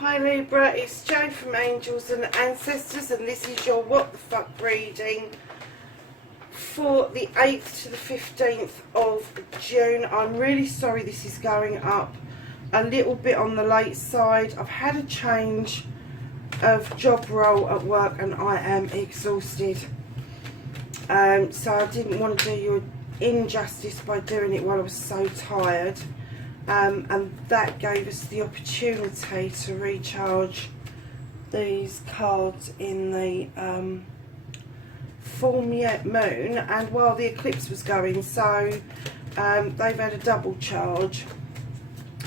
Hi Libra, it's Jo from Angels and Ancestors, and this is your What the Fuck reading for the 8th to the 15th of June. I'm really sorry this is going up a little bit on the late side. I've had a change of job role at work and I am exhausted. So I didn't want to do you injustice by doing it while I was so tired. And that gave us the opportunity to recharge these cards in the full moon and while the eclipse was going, so they've had a double charge.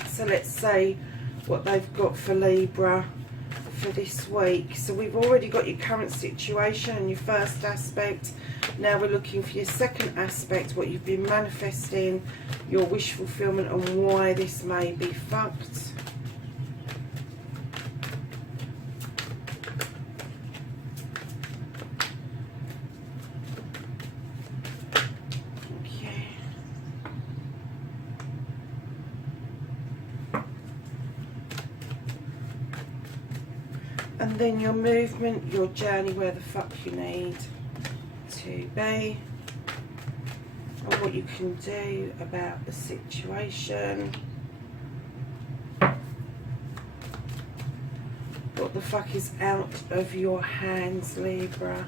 So let's see what they've got for Libra for this week. So we've already got your current situation and your first aspect. Now we're looking for your second aspect, what you've been manifesting, your wish fulfillment, and why this may be fucked. Okay. And then your movement, your journey, where the fuck you need to be, and what you can do about the situation. What the fuck is out of your hands, Libra?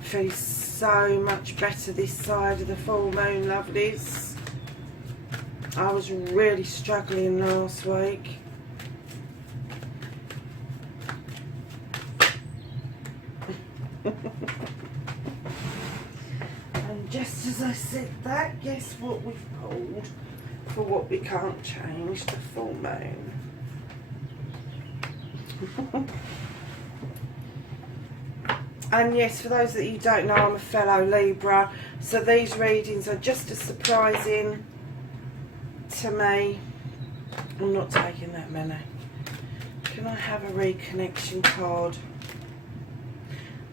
Feels so much better this side of the full moon, lovelies. I was really struggling last week. And just as I said that, guess what we've pulled for what we can't change, the full moon. And yes, for those that you don't know, I'm a fellow Libra, so these readings are just as surprising to me. I'm not taking that many. Can I have a reconnection card?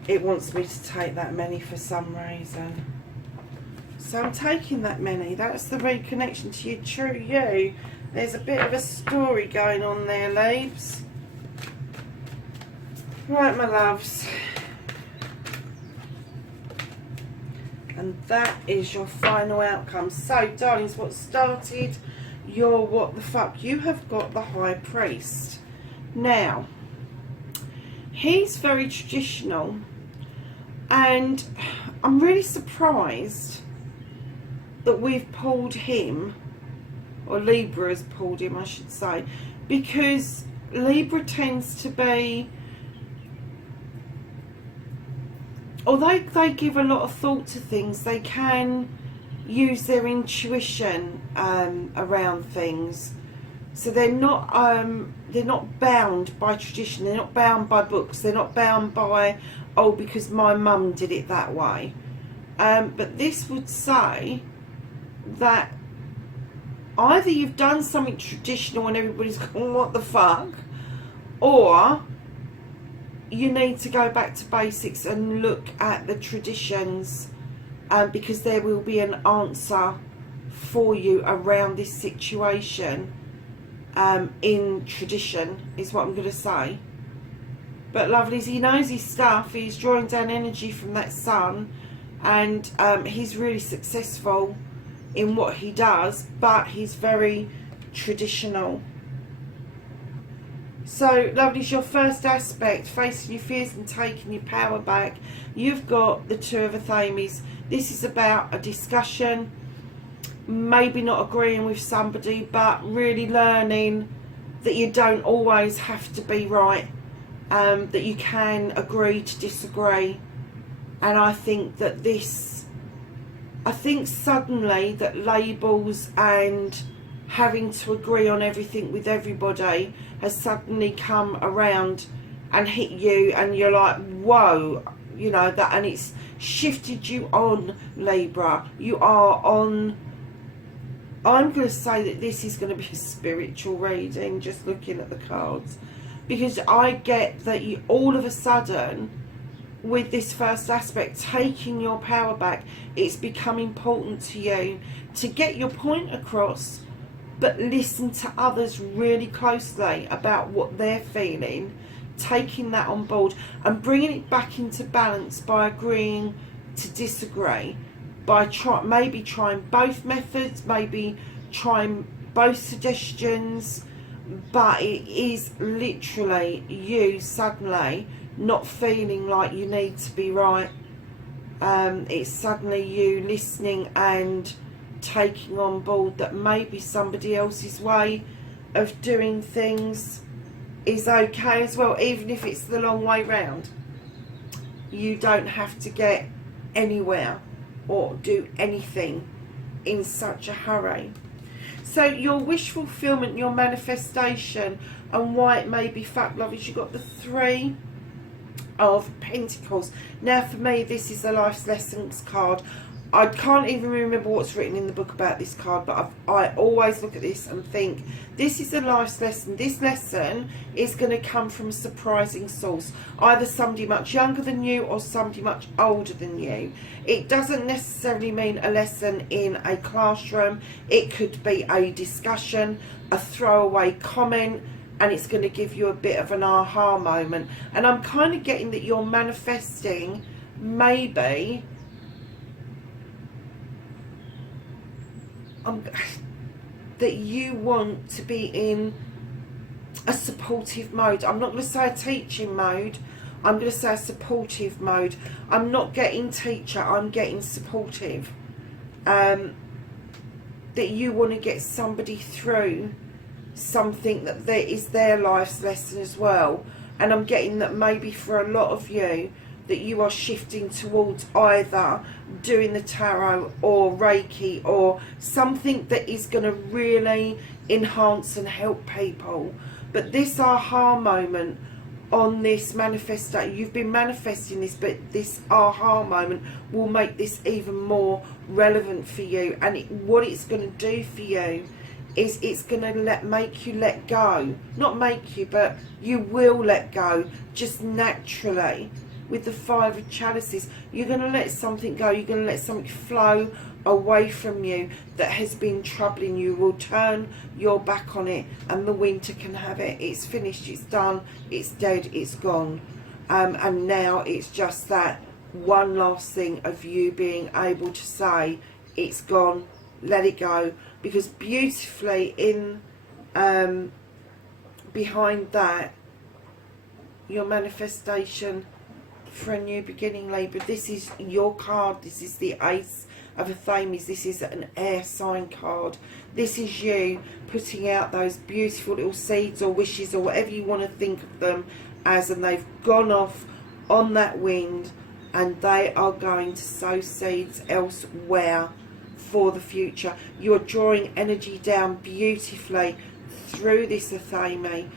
It wants me to take that many for some reason. So I'm taking that many. That's the reconnection to your true you. There's a bit of a story going on there, Leaves. Right, my loves. And that is your final outcome. So, darlings, what started your what the fuck? You have got the High Priest. Now, he's very traditional. And I'm really surprised that we've pulled him, or Libra has pulled him, I should say, because Libra tends to be, although they give a lot of thought to things, they can use their intuition around things. So they're not bound by tradition. They're not bound by books. They're not bound by, oh, because my mum did it that way. But this would say that either you've done something traditional and everybody's going, what the fuck, or you need to go back to basics and look at the traditions, because there will be an answer for you around this situation. In tradition is what I'm going to say. But lovelies, he knows his stuff. He's drawing down energy from that sun, and he's really successful in what he does, but he's very traditional. So lovelies, your first aspect, facing your fears and taking your power back. You've got the Two of Athames. This is about a discussion, maybe not agreeing with somebody, but really learning that you don't always have to be right, that you can agree to disagree. And I think that suddenly that labels and having to agree on everything with everybody has suddenly come around and hit you, and you're like, whoa, you know, that, and it's shifted you on, Libra. You are on, I'm going to say that this is going to be a spiritual reading, just looking at the cards, because I get that you all of a sudden, with this first aspect, taking your power back, it's become important to you to get your point across, but listen to others really closely about what they're feeling, taking that on board and bringing it back into balance by agreeing to disagree, by maybe trying both methods, maybe trying both suggestions, but it is literally you suddenly not feeling like you need to be right. It's suddenly you listening and taking on board that maybe somebody else's way of doing things is okay as well, even if it's the long way round. You don't have to get anywhere or do anything in such a hurry. So your wish fulfillment, your manifestation, and why it may be fabulous, you've got the 3 of Pentacles. Now for me, this is a life's lessons card. I can't even remember what's written in the book about this card, but I always look at this and think, this is a life's lesson. This lesson is going to come from a surprising source, either somebody much younger than you or somebody much older than you. It doesn't necessarily mean a lesson in a classroom. It could be a discussion, a throwaway comment, and it's going to give you a bit of an aha moment. And I'm kind of getting that you're manifesting maybe that you want to be in a supportive mode. I'm not going to say a teaching mode, I'm going to say a supportive mode. I'm not getting teacher, I'm getting supportive. That you want to get somebody through something that is their life's lesson as well. And I'm getting that maybe for a lot of you, that you are shifting towards either doing the tarot or Reiki or something that is going to really enhance and help people. But this aha moment on this manifestation, you've been manifesting this, but this aha moment will make this even more relevant for you. And what it's going to do for you is it's going to make you let go. Not make you, but you will let go just naturally. With the 5 of Chalices, you're going to let something go. You're going to let something flow away from you that has been troubling you. Will turn your back on it, and the winter can have it. It's finished, it's done, it's dead, it's gone. And now it's just that one last thing of you being able to say, it's gone, let it go. Because beautifully in behind that, your manifestation for a new beginning, Libra. This is your card. This is the Ace of Athames. This is an air sign card. This is you putting out those beautiful little seeds or wishes or whatever you want to think of them as, and they've gone off on that wind, and they are going to sow seeds elsewhere for the future. You are drawing energy down beautifully through this Athame,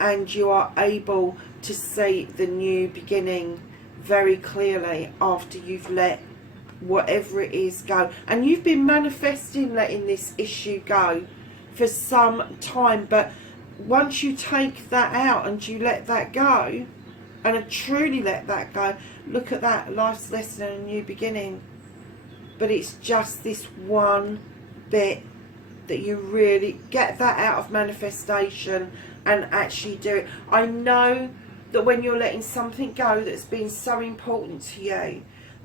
and you are able to see the new beginning very clearly after you've let whatever it is go. And you've been manifesting letting this issue go for some time, but once you take that out and you let that go and truly let that go, look at that, life's lesson and a new beginning. But it's just this one bit that you really get that out of manifestation and actually do it. I know that when you're letting something go that's been so important to you,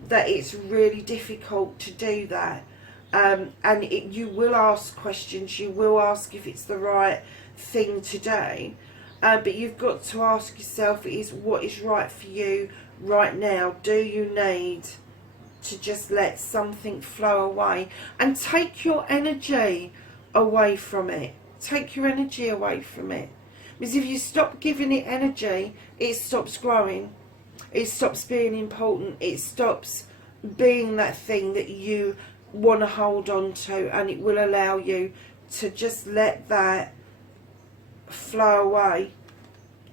that it's really difficult to do that. And you will ask questions, you will ask if it's the right thing to do. But you've got to ask yourself, what is right for you right now? Do you need to just let something flow away and take your energy away from it? Take your energy away from it. Because if you stop giving it energy, it stops growing. It stops being important. It stops being that thing that you want to hold on to, and it will allow you to just let that flow away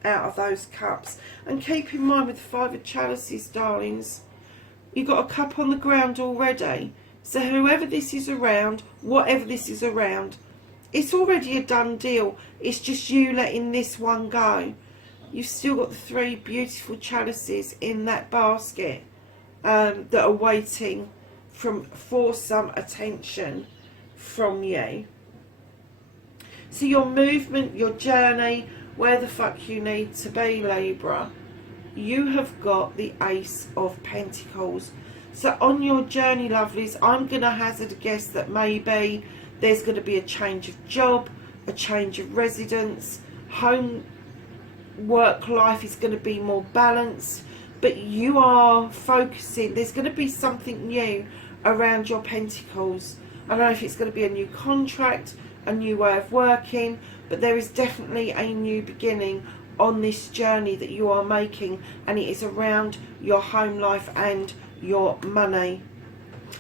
out of those cups. And keep in mind with the 5 of Chalices, darlings, you've got a cup on the ground already. So whoever this is around, whatever this is around, it's already a done deal. It's just you letting this one go. You've still got the 3 beautiful chalices in that basket that are waiting for some attention from you. So your movement, your journey, where the fuck you need to be, Libra, you have got the Ace of Pentacles. So on your journey, lovelies, I'm going to hazard a guess that maybe there's going to be a change of job, a change of residence, home, work life is going to be more balanced, but you are focusing, there's going to be something new around your pentacles. I don't know if it's going to be a new contract, a new way of working, but there is definitely a new beginning on this journey that you are making, and it is around your home life and your money.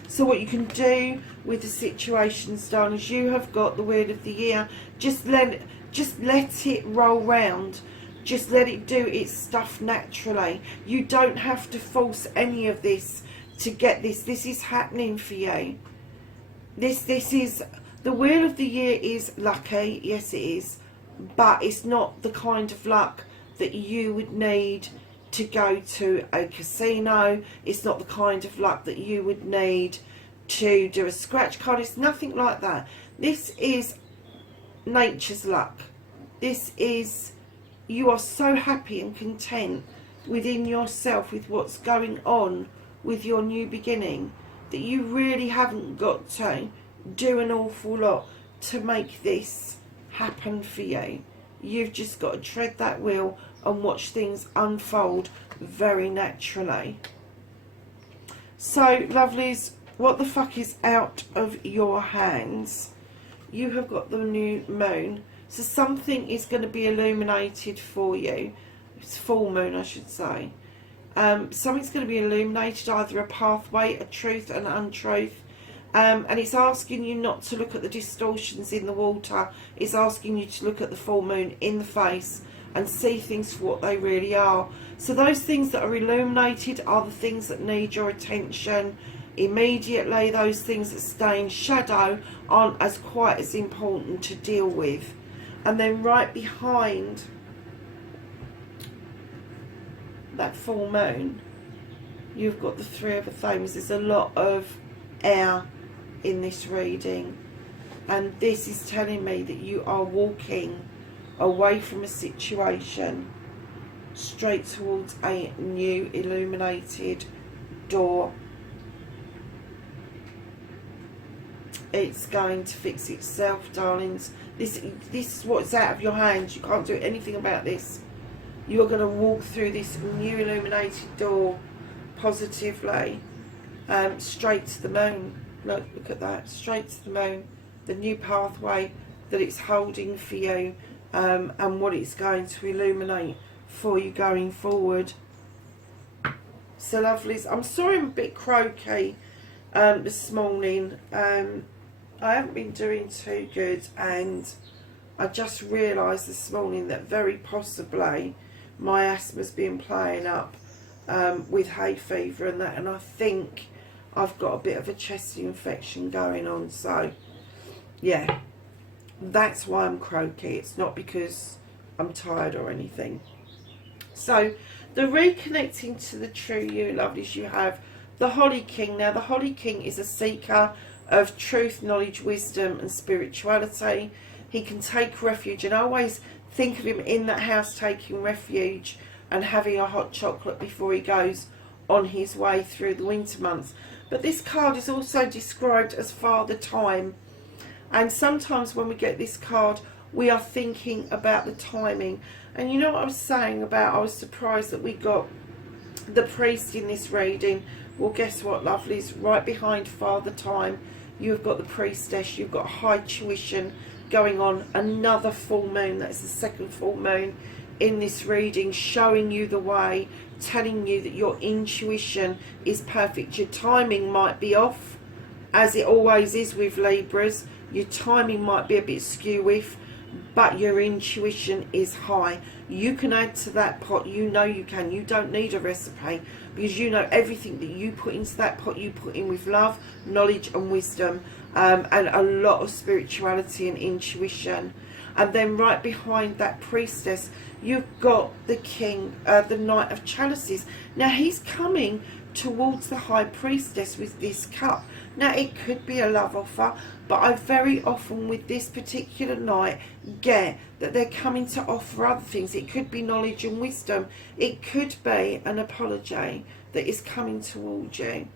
So what you can do with the situations, darling, is you have got the Wheel of the Year. Just let it roll round. Just let it do its stuff naturally. You don't have to force any of this to get this. This is happening for you. This is, the Wheel of the Year is lucky, yes it is, but it's not the kind of luck that you would need to go to a casino. It's not the kind of luck that you would need to do a scratch card. It's nothing like that. This is nature's luck. This is, you are so happy and content within yourself with what's going on with your new beginning that you really haven't got to do an awful lot to make this happen for you. You've just got to tread that wheel and watch things unfold very naturally. So, lovelies, what the fuck is out of your hands? You have got the new moon. So something is going to be illuminated for you. It's full moon, I should say. Something's going to be illuminated, either a pathway, a truth, an untruth. And it's asking you not to look at the distortions in the water. It's asking you to look at the full moon in the face and see things for what they really are. So those things that are illuminated are the things that need your attention immediately. Those things that stay in shadow aren't as quite as important to deal with. And then right behind that full moon, you've got the Three of Thrones. There's a lot of air in this reading, and this is telling me that you are walking away from a situation straight towards a new illuminated door. It's going to fix itself, darlings. This is what's out of your hands. You can't do anything about this. You're going to walk through this new illuminated door positively, straight to the moon. Look at that, straight to the moon. The new pathway that it's holding for you, and what it's going to illuminate for you going forward. So, lovelies, I'm sorry I'm a bit croaky this morning. I haven't been doing too good, and I just realised this morning that very possibly my asthma's been playing up with hay fever and that, and I think I've got a bit of a chest infection going on. So yeah, that's why I'm croaky. It's not because I'm tired or anything. So the reconnecting to the true you, lovelies, you have the Holly King. Now the Holly King is a seeker of truth, knowledge, wisdom and spirituality. He can take refuge, and I always think of him in that house taking refuge and having a hot chocolate before he goes on his way through the winter months. But this card is also described as Father Time, and sometimes when we get this card we are thinking about the timing. And you know what I was saying about, I was surprised that we got the priest in this reading. Well, guess what, lovelies, right behind Father Time you've got the priestess. You've got high tuition going on, another full moon. That's the second full moon in this reading, showing you the way, telling you that your intuition is perfect. Your timing might be off, as it always is with Libras. Your timing might be a bit skew-iff, but your intuition is high. You can add to that pot. You know you can. You don't need a recipe, because you know everything that you put into that pot, you put in with love, knowledge and wisdom, and a lot of spirituality and intuition. And then right behind that priestess, you've got the king, the Knight of Chalices. Now he's coming towards the high priestess with this cup. Now, it could be a love offer, but I very often with this particular night get that they're coming to offer other things. It could be knowledge and wisdom. It could be an apology that is coming towards you.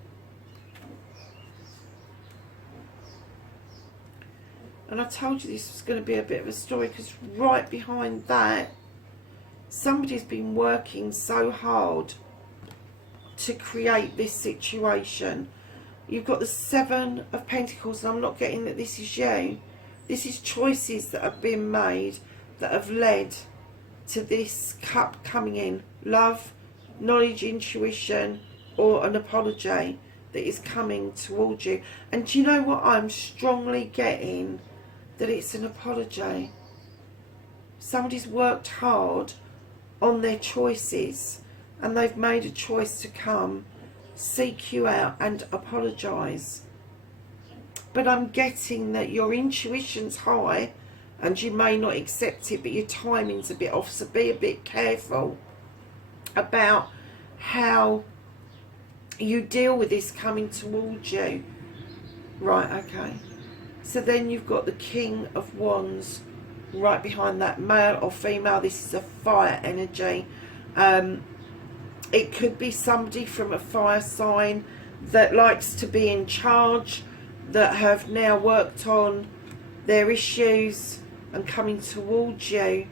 And I told you this was going to be a bit of a story, because right behind that, somebody's been working so hard to create this situation. You've got the Seven of Pentacles, and I'm not getting that this is you. This is choices that have been made that have led to this cup coming in. Love, knowledge, intuition, or an apology that is coming towards you. And do you know what? I'm strongly getting that it's an apology. Somebody's worked hard on their choices, and they've made a choice to come seek you out and apologise. But I'm getting that your intuition's high, and you may not accept it, but your timing's a bit off, so be a bit careful about how you deal with this coming towards you. Right, okay. So then you've got the King of Wands right behind that, male or female. This is a fire energy. It could be somebody from a fire sign that likes to be in charge, that have now worked on their issues and coming towards you.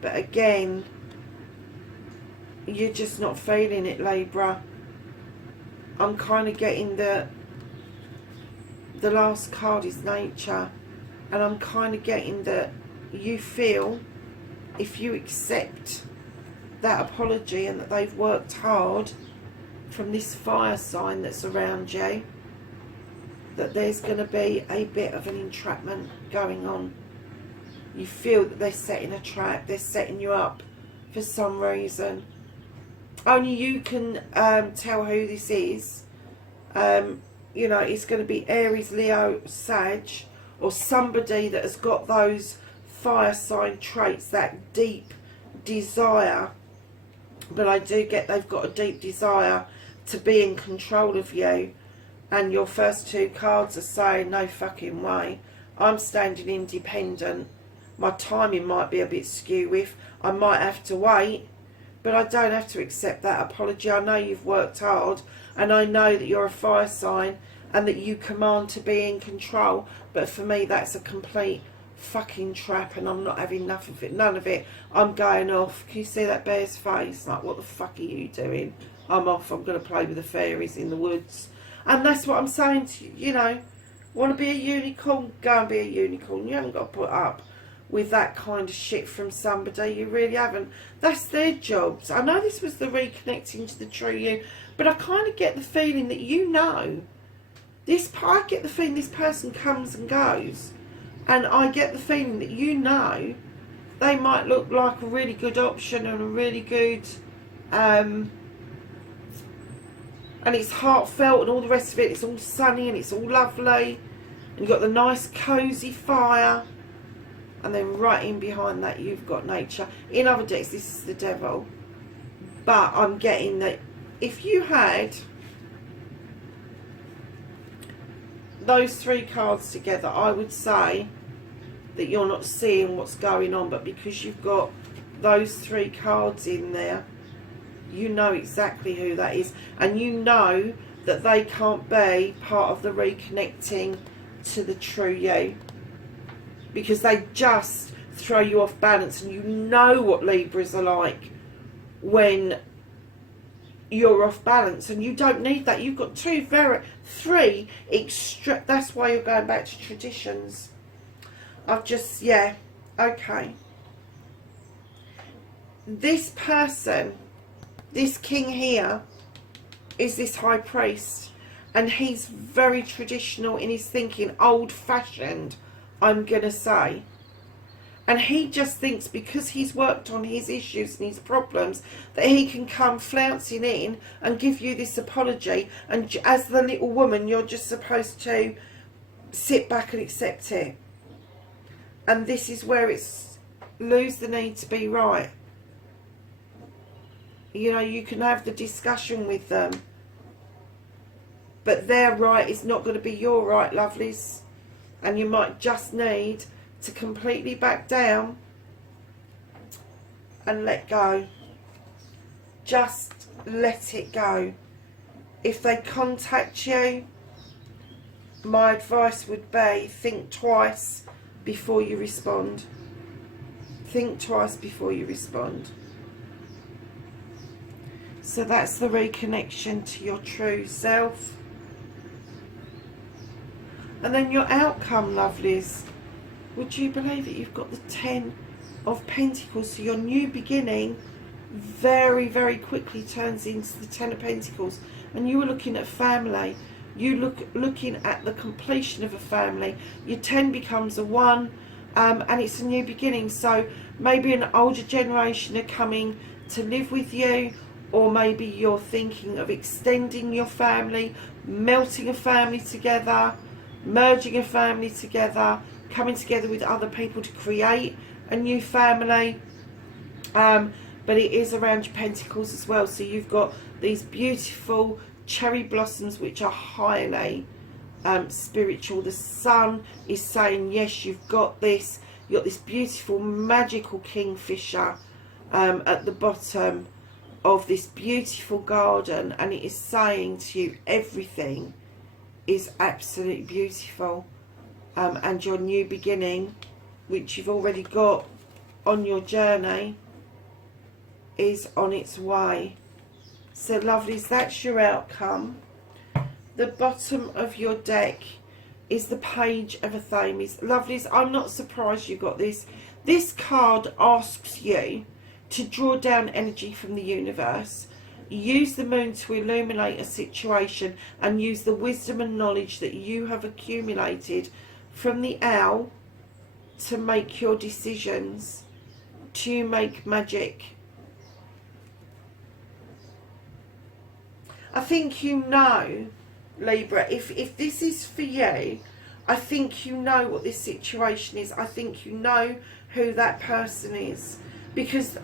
But again, you're just not feeling it, Libra. I'm kind of getting the last card is nature, and I'm kind of getting that you feel, if you accept that apology and that they've worked hard from this fire sign that's around you, that there's going to be a bit of an entrapment going on. You feel that they're setting a trap, they're setting you up for some reason. Only you can tell who this is. You know, it's going to be Aries, Leo, Sag, or somebody that has got those fire sign traits, that deep desire. But I do get they've got a deep desire to be in control of you. And your first two cards are saying, no fucking way. I'm standing independent. My timing might be a bit skew with. I might have to wait. But I don't have to accept that apology. I know you've worked hard. And I know that you're a fire sign. And that you command to be in control. But for me, that's a complete fucking trap, and I'm not having enough of it, none of it. I'm going off. Can you see that bear's face? Like, what the fuck are you doing? I'm off. I'm going to play with the fairies in the woods. And that's what I'm saying to you. You know, want to be a unicorn? Go and be a unicorn. You haven't got to put up with that kind of shit from somebody. You really haven't. That's their jobs. I know this was the reconnecting to the true you, but I kind of get the feeling that you know this. I get the feeling this person comes and goes. And I get the feeling that you know they might look like a really good option and a really good, and it's heartfelt and all the rest of it. It's all sunny and it's all lovely. And you've got the nice cosy fire. And then right in behind that you've got nature. In other decks, this is the devil. But I'm getting that if you had those three cards together, I would say that you're not seeing what's going on, but because you've got those three cards in there, you know exactly who that is, and you know that they can't be part of the reconnecting to the true you, because they just throw you off balance. And you know what Libras are like when you're off balance, and you don't need that. You've got three extra. That's why you're going back to traditions. I've just, yeah, okay. This person, this king here, is this high priest, and he's very traditional in his thinking, old-fashioned, I'm gonna say. And he just thinks because he's worked on his issues and his problems that he can come flouncing in and give you this apology, and as the little woman you're just supposed to sit back and accept it. And this is where it's lose the need to be right. You know, you can have the discussion with them, but their right is not going to be your right, lovelies. And you might just need to completely back down and let go. Just let it go. If they contact you, my advice would be think twice before you respond. Think twice before you respond. So that's the reconnection to your true self. And then your outcome, lovelies. Would you believe that you've got the 10 of Pentacles? So your new beginning very, very quickly turns into the 10 of Pentacles. And you were looking at family. You looking at the completion of a family. Your 10 becomes a 1, and it's a new beginning. So maybe an older generation are coming to live with you, or maybe you're thinking of extending your family, melting a family together, merging a family together, coming together with other people to create a new family. But it is around your Pentacles as well. So you've got these beautiful cherry blossoms which are highly spiritual. The sun is saying, yes, you've got this. You've got this beautiful magical kingfisher at the bottom of this beautiful garden, and it is saying to you everything is absolutely beautiful, and your new beginning, which you've already got on your journey, is on its way. So lovelies, that's your outcome. The bottom of your deck is the Page of Athames. Lovelies, I'm not surprised you got this. This card asks you to draw down energy from the universe, use the moon to illuminate a situation, and use the wisdom and knowledge that you have accumulated from the owl to make your decisions, to make magic. I think you know, Libra, if this is for you, I think you know what this situation is. I think you know who that person is, because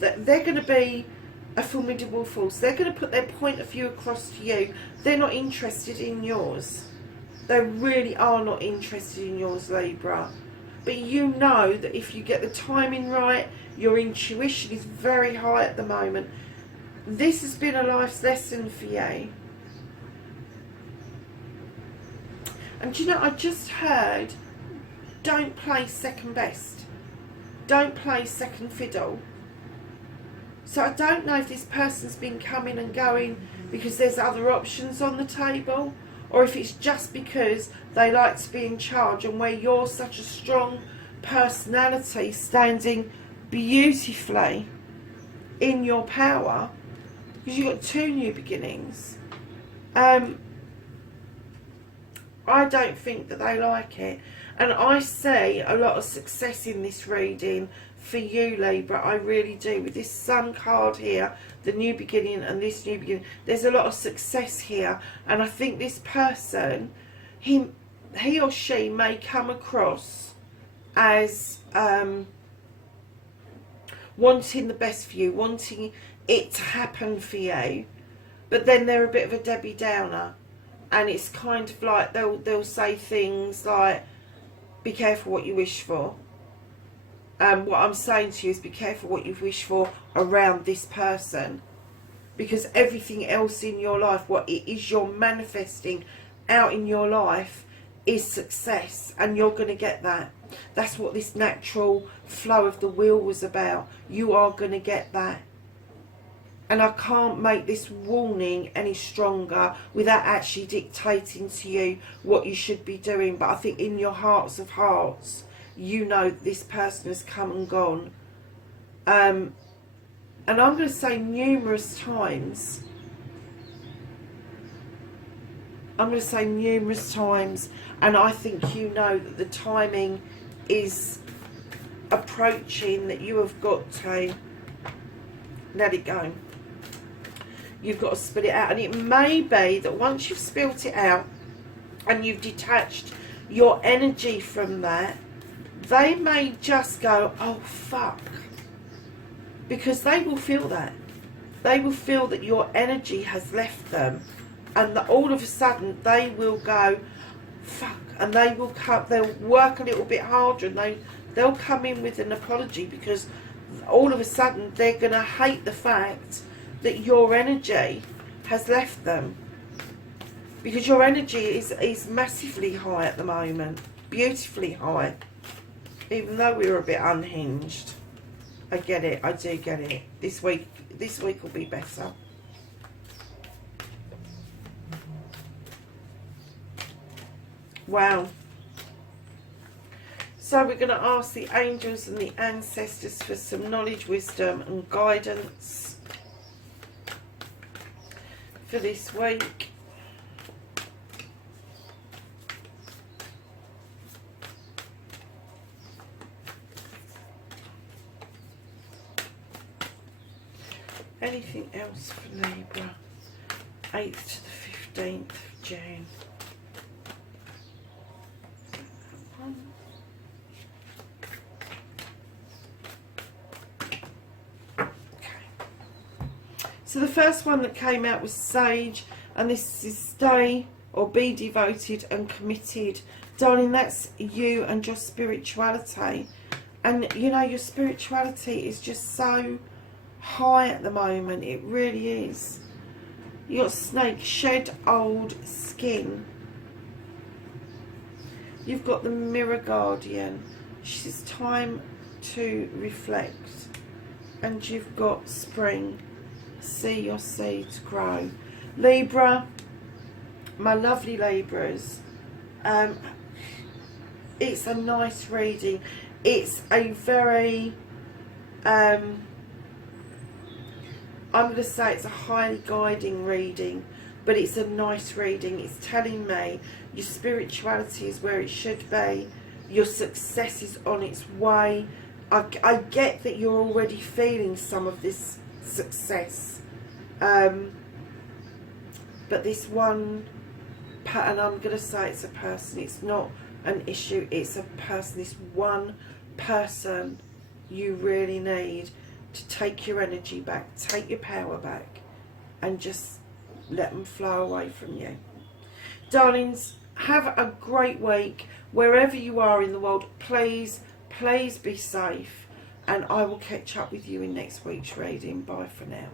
they're going to be a formidable force. They're going to put their point of view across to you. They're not interested in yours. They really are not interested in yours, Libra. But you know that if you get the timing right, your intuition is very high at the moment. This has been a life's lesson for you. And you know, I just heard, don't play second best. Don't play second fiddle. So I don't know if this person's been coming and going because there's other options on the table, or if it's just because they like to be in charge, and where you're such a strong personality standing beautifully in your power, because you've got 2 new beginnings. I don't think that they like it. And I see a lot of success in this reading for you, Libra. I really do. With this Sun card here, the new beginning, and this new beginning, there's a lot of success here. And I think this person, he or she may come across as wanting the best for you, wanting it to happen for you, but then they're a bit of a Debbie Downer, and it's kind of like they'll say things like, be careful what you wish for. What I'm saying to you is be careful what you wish for around this person, because everything else in your life, what it is you're manifesting out in your life, is success, and you're going to get that. That's what this natural flow of the wheel was about. You are going to get that. And I can't make this warning any stronger without actually dictating to you what you should be doing. But I think in your hearts of hearts, you know this person has come and gone. And I'm going to say numerous times. I'm going to say numerous times. And I think you know that the timing is approaching, that you have got to let it go. You've got to spit it out. And it may be that once you've spilt it out and you've detached your energy from that, they may just go, oh fuck, because they will feel that. They will feel that your energy has left them, and all of a sudden they will go, fuck, and they will come, they'll work a little bit harder, and they'll come in with an apology, because all of a sudden they're going to hate the fact that your energy has left them, because your energy is massively high at the moment, beautifully high, even though we're a bit unhinged. I get it, I do get it. This week will be better. Wow. So we're going to ask the angels and the ancestors for some knowledge, wisdom and guidance for this week. Anything else for Libra? 8th to the 15th of June. So the first one that came out was Sage, and this is stay or be devoted and committed. Darling, that's you and your spirituality. And you know, your spirituality is just so high at the moment. It really is. You got Snake, shed old skin. You've got the Mirror Guardian. It's time to reflect. And you've got Spring. See your seeds grow. Libra, my lovely Libras, it's a nice reading. It's a very I'm going to say it's a highly guiding reading, but it's a nice reading. It's telling me your spirituality is where it should be, your success is on its way. I get that you're already feeling some of this success, but this one, and I'm going to say it's a person, it's not an issue, it's a person. This one person you really need to take your energy back, take your power back, and just let them flow away from you. Darlings, have a great week wherever you are in the world. Please be safe, and I will catch up with you in next week's reading. Bye for now.